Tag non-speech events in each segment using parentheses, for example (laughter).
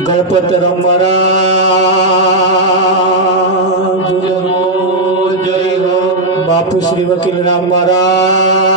ગણપત રમરા બાપુ શ્રી વકીલ રામ મહારાજ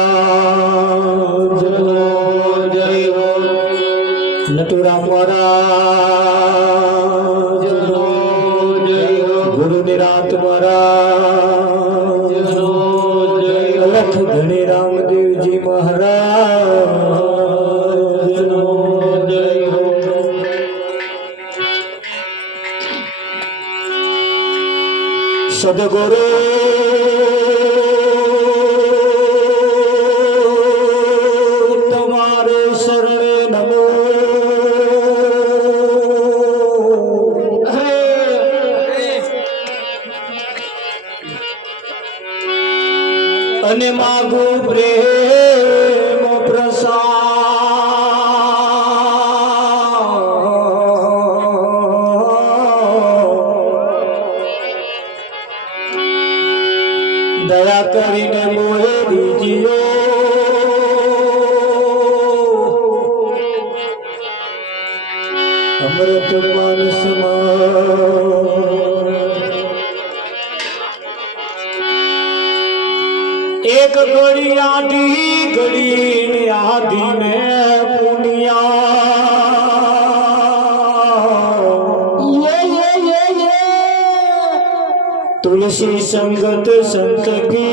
तुलसी संगत संत की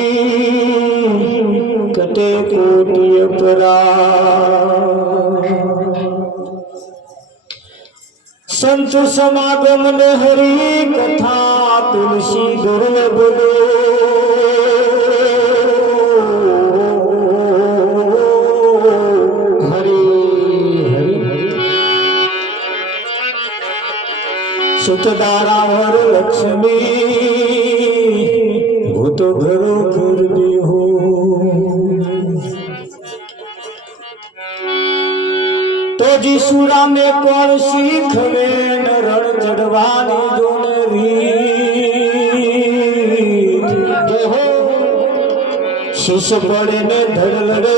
कटे कोटि संत समागम ने हरी कथा तुलसी दुर्लभ सुतदारा और लक्ष्मी ને કોણ શીખવે રણ ચડવાની જોનરી સુસ પડે ને ધડલડે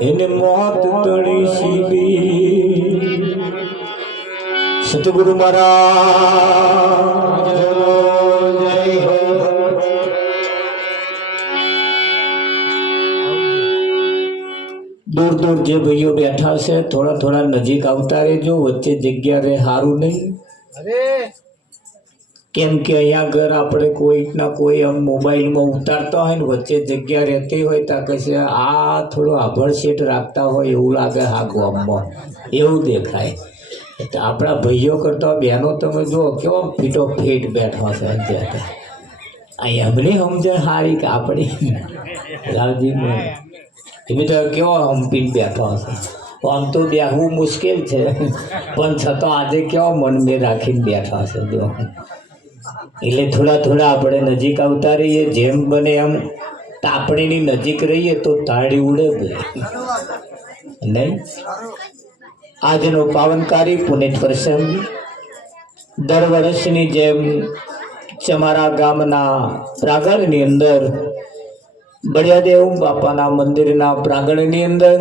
એને મોત તણી સીધી. સતગુરુ મહારાજ જે ભાઈઓ બેઠા છે થોડા થોડા નજીક આવતા રહેજો વચ્ચે જગ્યા રહે સારું નહીં. કેમ કે અહીંયા આગળ આપણે કોઈકના કોઈ આમ મોબાઈલમાં ઉતારતા હોય ને વચ્ચે જગ્યા રહેતી હોય તો કશે આ થોડો આભળ સેટ રાખતા હોય એવું લાગે હા ગામમાં એવું દેખાય. એટલે આપણા ભાઈઓ કરતા બહેનો તમે જુઓ કેવો ફીટો ફીટ બેઠા છે અત્યારે. અહીં એમની સમજણ સારી કે આપણી (laughs) લાલજી એમ તો કેવો હંપીને બેઠો હશે? આમ તો બેહવું મુશ્કેલ છે. પણ છતાં આજે કેવો મન મેં રાખીને બેઠા હશે જો. એટલે થોડા થોડા આપણે નજીક આવતા રહીએ, જેમ બને એમ તાપણીની નજીક રહીએ તો તાળી ઉડે નહીં? આજનો પાવનકારી પુનિત પ્રસંગ દર વર્ષની જેમ ચમારા ગામના પ્રાંગણની અંદર બળિયાદેવ બાપાના મંદિરના પ્રાંગણની અંદર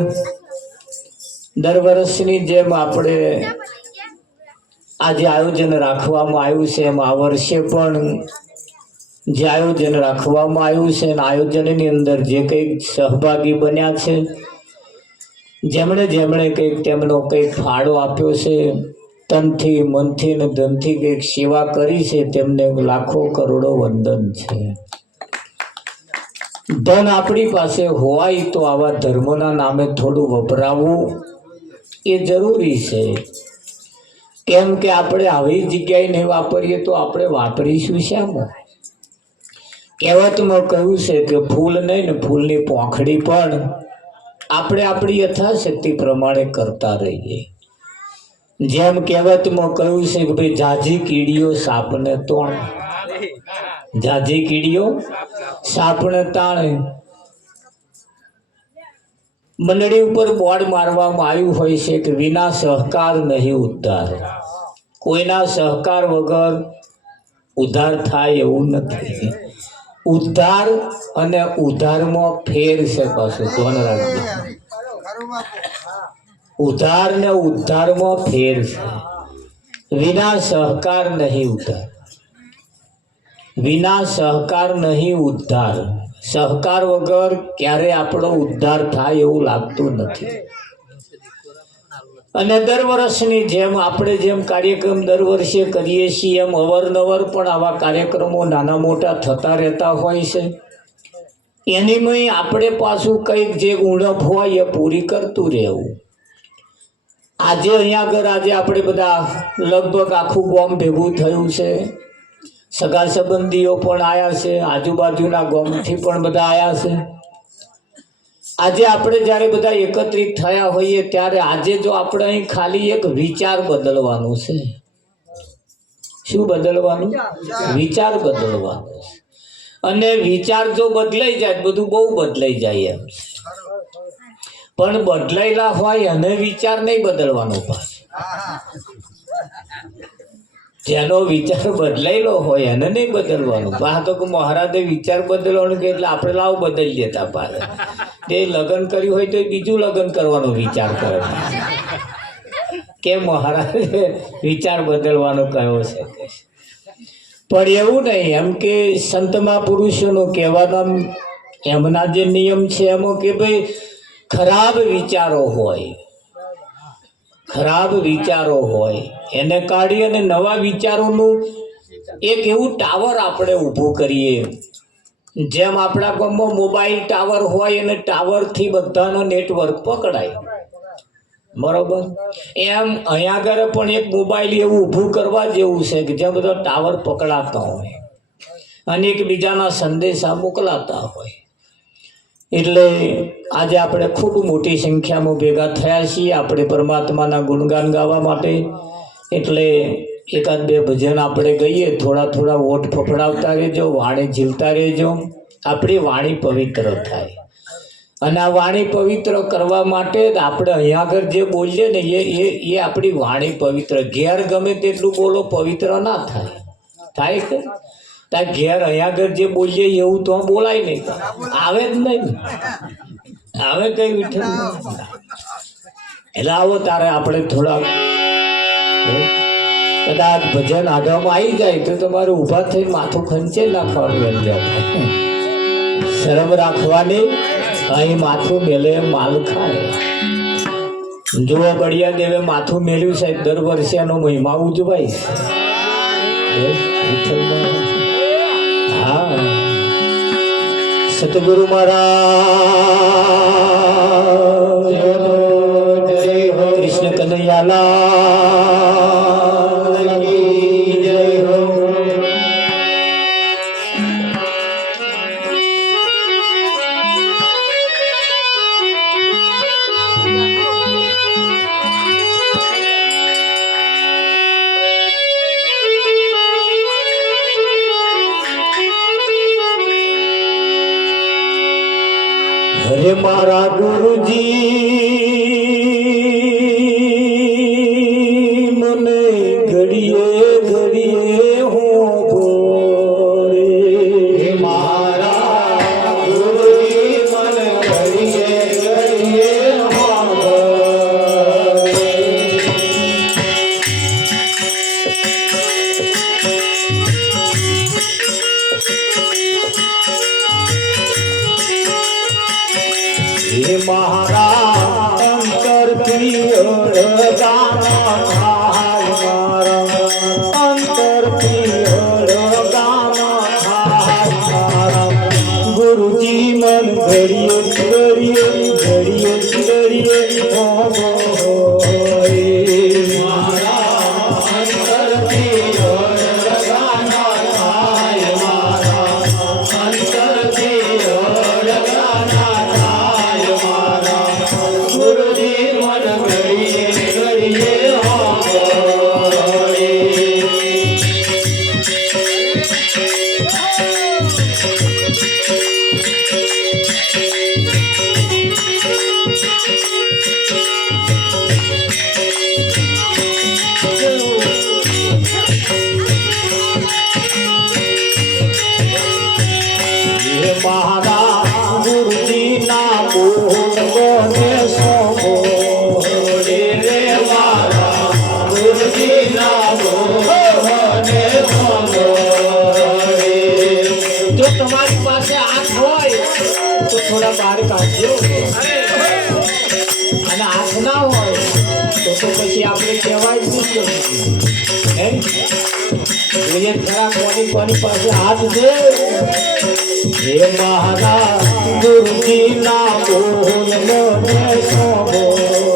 દર વર્ષની જેમ આપણે આજે આયોજન રાખવામાં આવ્યું છે એમ આ વર્ષે પણ જે આયોજન રાખવામાં આવ્યું છે આયોજનની અંદર જે કંઈક સહભાગી બન્યા છે, જેમણે જેમણે કંઈક તેમનો કંઈક ફાળો આપ્યો છે, તનથી, મનથી અને ધનથી કંઈક સેવા કરી છે, તેમને લાખો કરોડો વંદન છે. ધન આપણી પાસે હોય તો આવા ધર્મના નામે થોડું વપરાવવું એ જરૂરી છે. કેમ કે આપણે આવી જગ્યાએ નહીં વાપરીએ તો આપણે વાપરીશું શામાં? કહેવતમાં કહ્યું છે કે ફૂલ નહીં ને ફૂલની પોંખડી પણ આપણે આપણી યથાશક્તિ પ્રમાણે કરતા રહીએ. જેમ કહેવતમાં કહ્યું છે કે ભાઈ જાજી કીડીઓ સાપને તોણ જાજી કીડીઓ, સાપણ તાણે. મંડળી ઉપર બોર્ડ મારવામાં આવ્યું હોય છે કે વિના સહકાર નહીં ઉદ્ધાર. કોઈના સહકાર વગર ઉદ્ધાર થાય એવું નથી. ઉદ્ધાર અને ઉધારમાં ફેર છે પાછું, ધ્યાન રાખજો. ઉધાર ને ઉદ્ધારમાં ફેર છે. વિના સહકાર નહીં ઉદ્ધાર. વિના સહકાર નહીં ઉદ્ધાર. સહકાર વગર ક્યારે આપણો ઉદ્ધાર થાય એવું લાગતું નથી. અને દર વર્ષની જેમ આપણે જેમ કાર્યક્રમ દર વર્ષે કરીએ છીએ એમ અવારનવાર પણ આવા કાર્યક્રમો નાના મોટા થતા રહેતા હોય છે. એનીમાં આપણે પાછું કંઈક જે ઉણપ હોય એ પૂરી કરતું રહેવું. આજે અહીંયા આગળ આજે આપણે બધા લગભગ આખું બોમ્બ ભેગું થયું છે. સગા સંબંધીઓ પણ આવ્યા છે આજુબાજુના ગામથી પણ બધા આવ્યા છે. આજે આપણે જ્યારે બધા એકત્રિત થયા હોઈએ ત્યારે આજે જો આપણે અહીં ખાલી એક વિચાર બદલવાનો છે. શું બદલવાનું? વિચાર બદલવાનો છે. અને વિચાર જો બદલાઈ જાય બધું બહુ બદલાઈ જાય એમ પણ બદલાયેલા હોય અને વિચાર નહીં બદલવાનો પાછો. જેનો વિચાર બદલાયેલો હોય એને નહીં બદલવાનો. પા તો કે મહારાજે વિચાર બદલવાનો કે એટલે આપણે લાવ બદલી દેતા પાસે તે લગ્ન કર્યું હોય તો બીજું લગ્ન કરવાનો વિચાર કરે. કે મહારાજે વિચાર બદલવાનો કયો છે પણ એવું નહીં, એમ કે સંતમાં પુરુષોનો કહેવાના એમના જે નિયમ છે એમાં કે ભાઈ ખરાબ વિચારો હોય. ખરાબ વિચારો હોય, એને કાઢી અને નવા વિચારોનું એક એવું ટાવર આપણે ઊભું કરીએ. જેમ આપણા ગામમાં મોબાઈલ ટાવર હોય અને ટાવરથી બધાનો નેટવર્ક પકડાય. બરોબર? એમ અહીંયા આગળ પણ એક મોબાઈલ એવું ઊભું કરવા જેવું છે કે જ્યાં બધા ટાવર પકડાતા હોય અને એકબીજાના સંદેશા મોકલાતા હોય. એટલે આજે આપણે ખૂબ મોટી સંખ્યામાં ભેગા થયા છીએ આપણે પરમાત્માના ગુણગાન ગાવા માટે. એટલે એકાદ બે ભજન આપણે ગઈએ, થોડા થોડા ઓઠ ફફડાવતા રહેજો, વાણી ઝીલતા રહેજો. આપણી વાણી પવિત્ર થાય. અને આ વાણી પવિત્ર કરવા માટે આપણે અહીંયા આગળ જે બોલીએ ને એ એ એ આપણી વાણી પવિત્ર. ઘેર ગમે તેટલું બોલો, પવિત્ર ના થાય. થાય કે? તાર ઘેર અહીંયા આગળ જે બોલીએ એવું તો બોલાય નહીં. આવે જ નહીં. આવે કઈ વિઠ્ઠલ એટલે આવો તારે આપણે થોડા કદાચ ભજન આડવામાં આવી જાય તો તમારે ઊભા થઈને માથું ખંચે નાખવાનું એમ જાય શરમ રાખવાની? અહીં માથું મેલે માલ ખાય. જુઓ બળિયા દેવે માથું મેલ્યું સાહેબ દર વર્ષે એનો મહિમા ઉજવાય હે, સતગુરુ મહારાજ કૃષ્ણ કનૈયાલા હે મારા અંતર પ્રિય ગાનો જોઈએ ખરા કોની કોની પાસે હાથ છે? હે મહારાજ ગુરુજી ના બોલ મને સાંભળો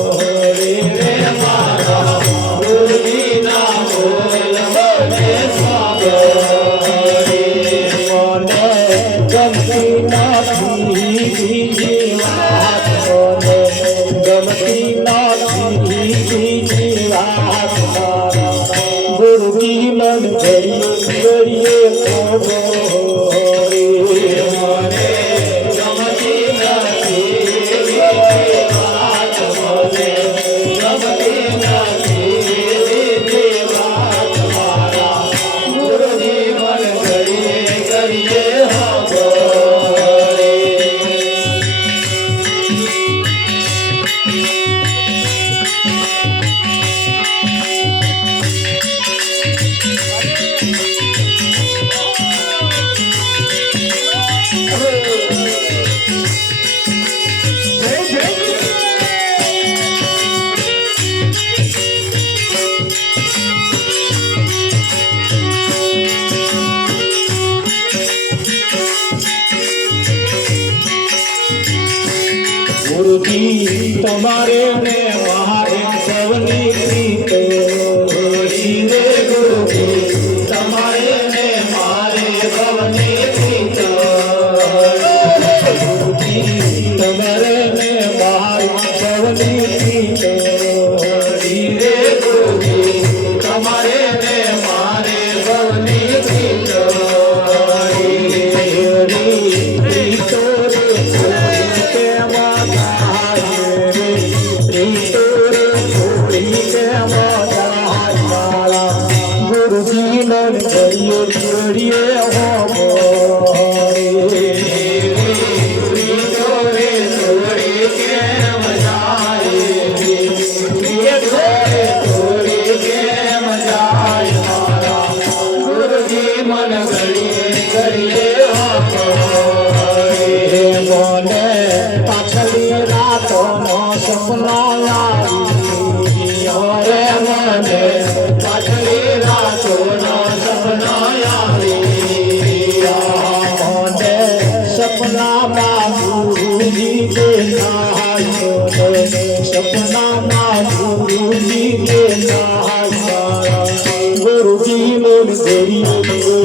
baby, the baby.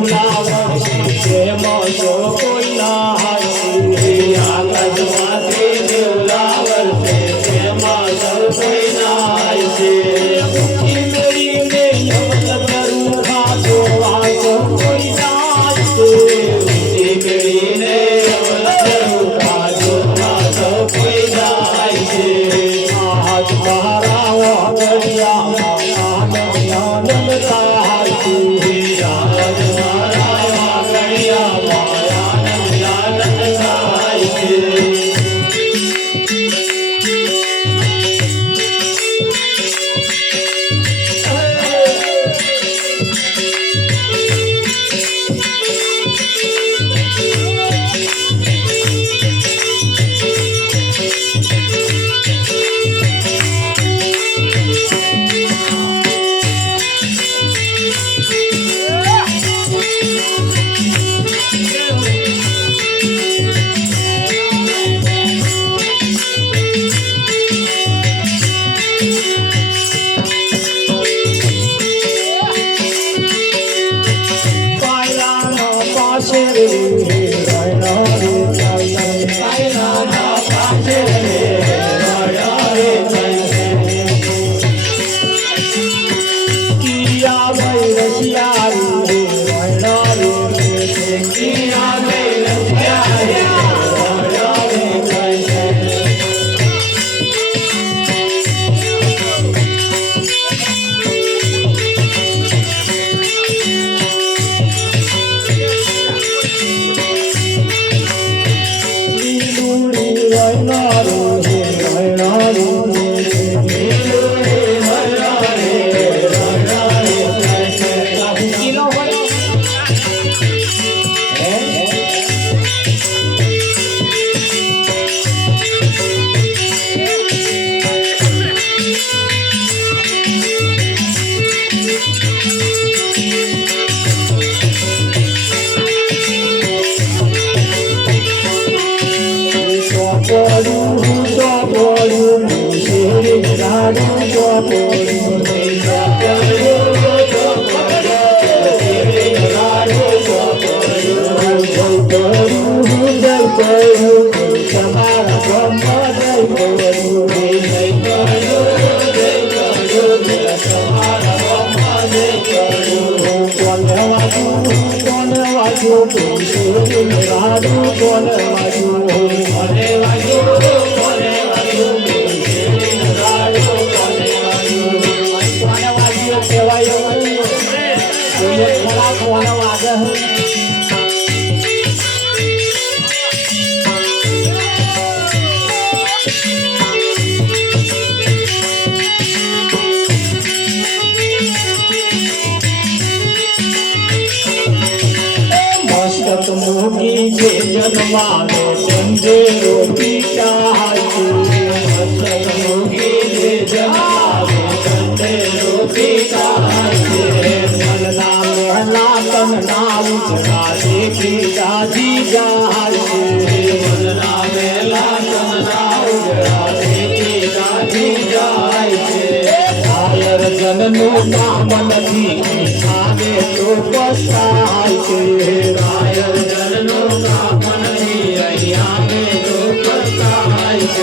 ગુલાવ પ્રેમ શોખ છે જન્માનો સંદેરો પિતા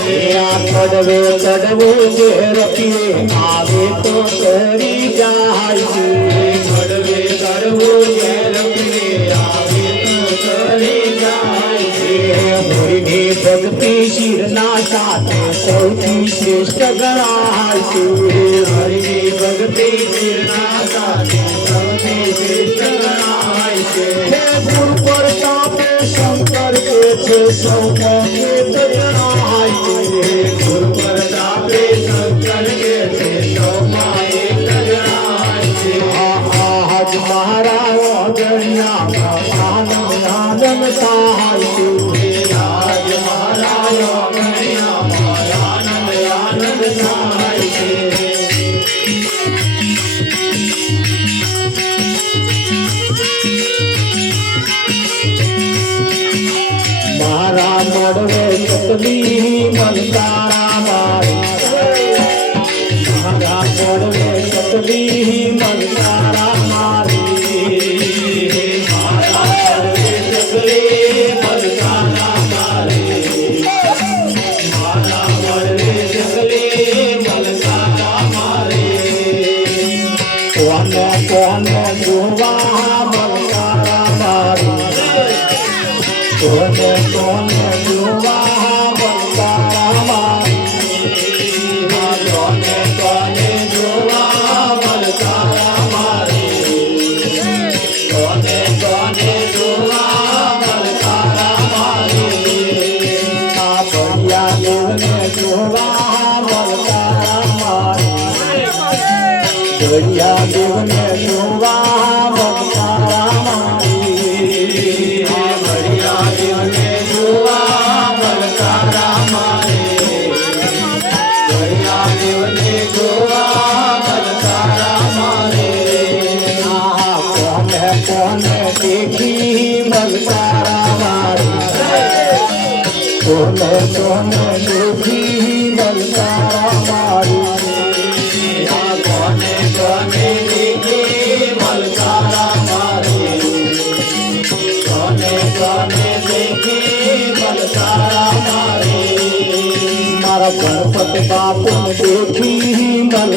मेरा पदवे चढ़वे जे रखिए आवे तो करी जाई चढ़वे जे। आवे तो करी जाई भक्ति शिरना साथे, सौती श्रेष्ठ गणाई मोरी भी भक्ति शिरना साथे सौती श्रेष्ठ गणाई हे पर परतापे शंकर के छे, सौ के यहाँ छोड़े सतबीर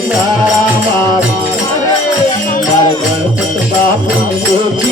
મારા મારી મારા ગણપત બાપુ ગોજી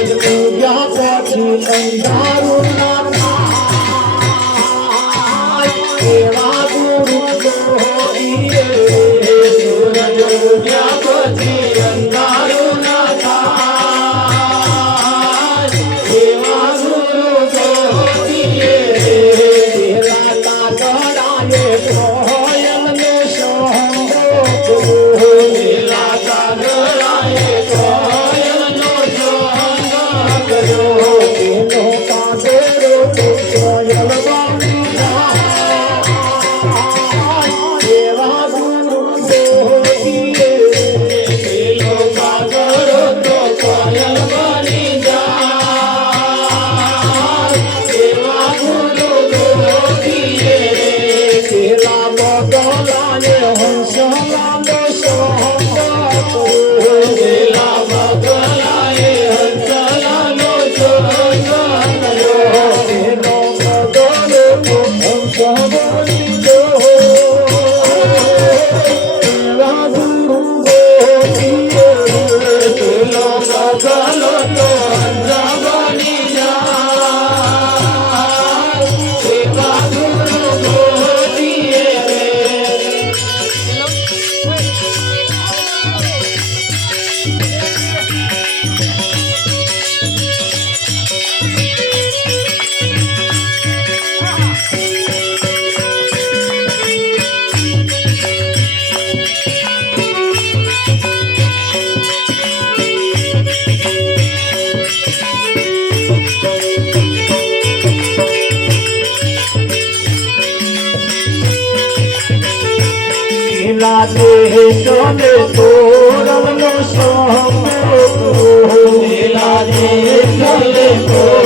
જગનું જ્ઞાતા છે અંધારું ના એવા ગુરુ તો હોઈએ સૂરજ ઉગ્યા પછી চলে তোর সঙ্গে চলে তোর